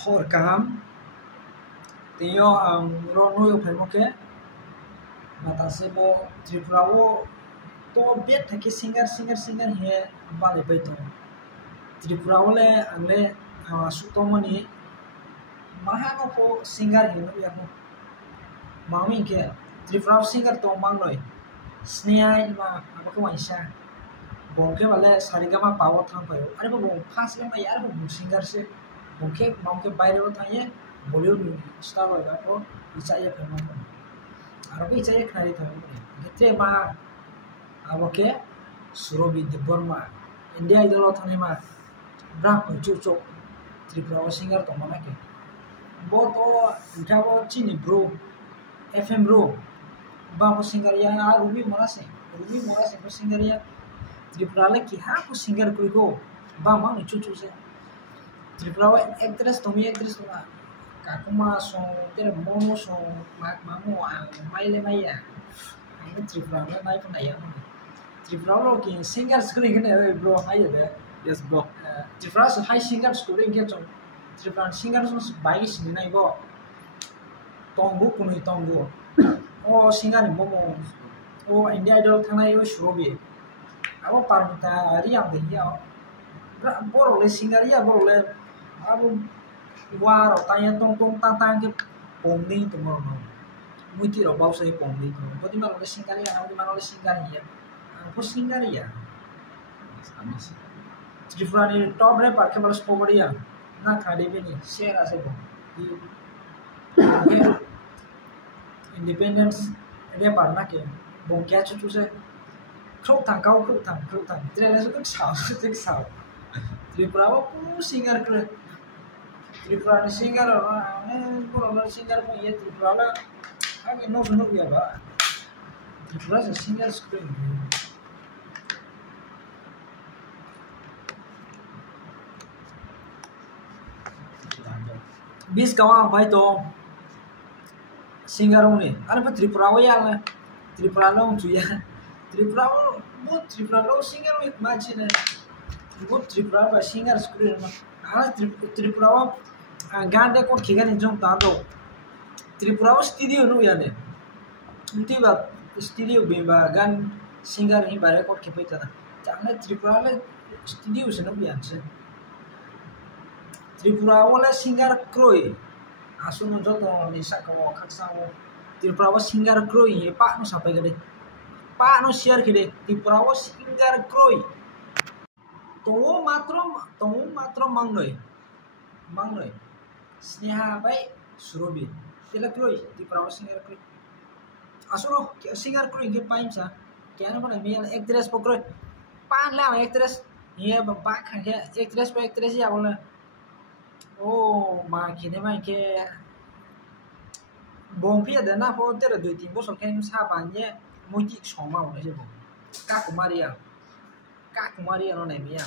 hor kaham tio rono yo phaimoke matase bo Tripura o to bet thaki singer he bale baito Tripura ole angle sutomani mahano ko singer he no yamo mami ke Tripura singer to mangloi sneha ma abako maisa bongke bale sarigama pawo thang payo are bo fast le ma yar bo singer se bongke mamke baire bo thanye Bollywood star hoga to ichaya phemo aro ko ichaya khari thame gete ma aboke Surobi Deborma India Idol thane ma bra chucho Tripura singer to manake bo to uthabo chini bro FM bro ba singer ya Ruby Morase ko singer ya Tripura le ki ha ko singer koi go ba ma chuchu se Tripura actress to ma kakuma song tere mono song mamu maile maya ang Tripura le nai pun ya Tripura lo ki singer screen kene bro hai de Yes, bro. Tripura se high singer screen ke chong Tripura singer so bai sini nai go tongbu kunui tongbu o singer ni momo o India Idol thanai yo Surobi abo parmita riang de ya boro le singer ya boro le abo war tanya tong tang ke pomni to mo muti ro bau sai pomni to bodi ma le singer ya abo ma le singer ya ko singer ya Amis. Tripura ni top re par ke bal spogori ya na khade be ni share ase bo independence dia par na ke bong kya chu se khok thang tre le su tik sao Tripura wo pu singer kre Tripura ni singer ko singer ko ye Tripura la age no ya ba Tripura se singer screen bis kawa bai to singer uni are pa Tripura wo ya Tripura lo chu ya Tripura wo bo Tripura lo singer wi ma chine bo Tripura ba singer screen ma Tripura wo gan de ko khiga ni jong ta do Tripura wo studio no ya ne unti ba studio be ba gan singer hi bare ko khipai ta na Tripura le studio se no ya se Tripura wo le singer kroi asu no joto ni sa ko khaksa wo Tripura wo singer kroi he pa no sapai gade pa no share kide Tripura wo singer kroi to matro mangnoi sneha bai Surobi tela kroi Tripura wo singer kroi asu no singer kroi ke paim sa kya no na male actress pokroi pa la actress ye ba kha ke actress ya bola oh ma kine ma ke bongpia de na po tere 2-3 bosok kem sa banye muti soma ona je bo ka kumaria no na mia